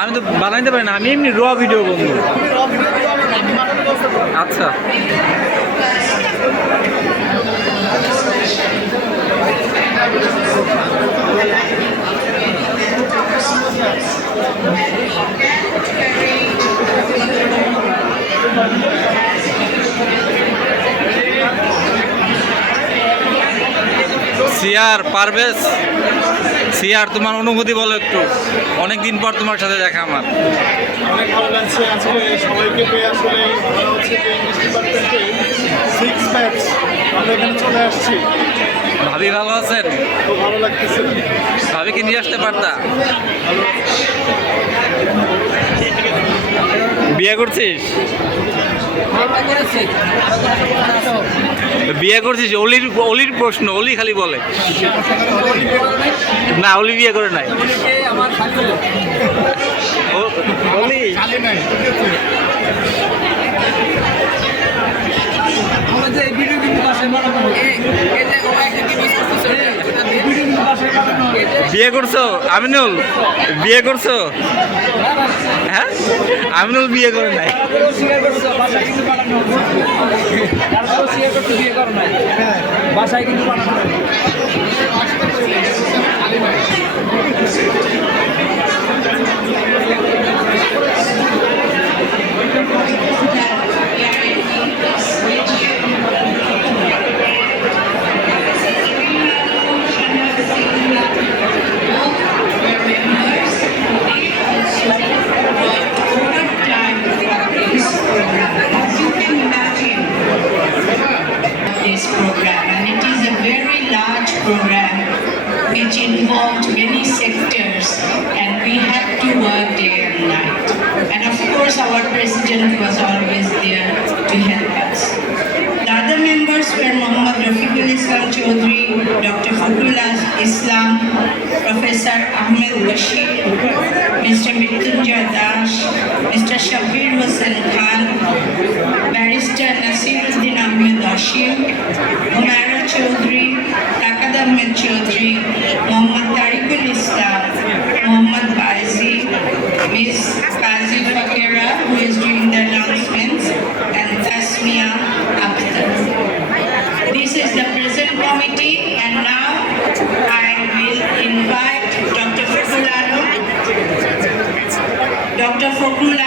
আমি তো বানাইতে পারি না, আমি এমনি র ভিডিও বন্ধু। আচ্ছা সিয়ার পারভেজ, সিয়ার তোমার অনুভূতি বলো একটু, অনেকদিন পর তোমার সাথে দেখা আমার। অনেক ভালো লাগছে আজকে সবাইকে পেয়ে। আসলে ভালো হচ্ছে যে ইংলিশ ডিপার্টমেন্টে 6 ব্যাচ আমরা এখানে চলে আসছি। ভাবি ভালো আছেন? খুব ভালো লাগতেছে। ভাবিকে নিয়ে আসতে পারতা? বিয়ে করছিস? বিয়ে করছিস? অলির অলির প্রশ্ন, অলি খালি বলে না, অলি বিয়ে করে নাই। অলি বিয়ে করছো? আমিনুল বিয়ে করছো? হ্যাঁ, আমিনুল বিয়ে করে নাই। বাসায় কিন্তু which involved many sectors, and we had to work day and night. And of course, our president was always there to help us. The other members were Muhammad Rafiqul Islam Chaudhry, Dr. Fakrul Islam, Professor Ahmed Bashir, Mr. Mrityunjay Das, Mr. Shabbir Hossain Khan, Barrister Nasiruddin Ahmed Hashim, Humaira Chaudhry, Takad Ahmed Chaudhry, Muhammad Tariqul Islam, Muhammad Baizi, Ms. Qazi Fakira, who is doing the announcements, and Tasmia Akhtar. This is the present committee, and now I will invite Dr. Fakrul Alam. Dr. Fakrul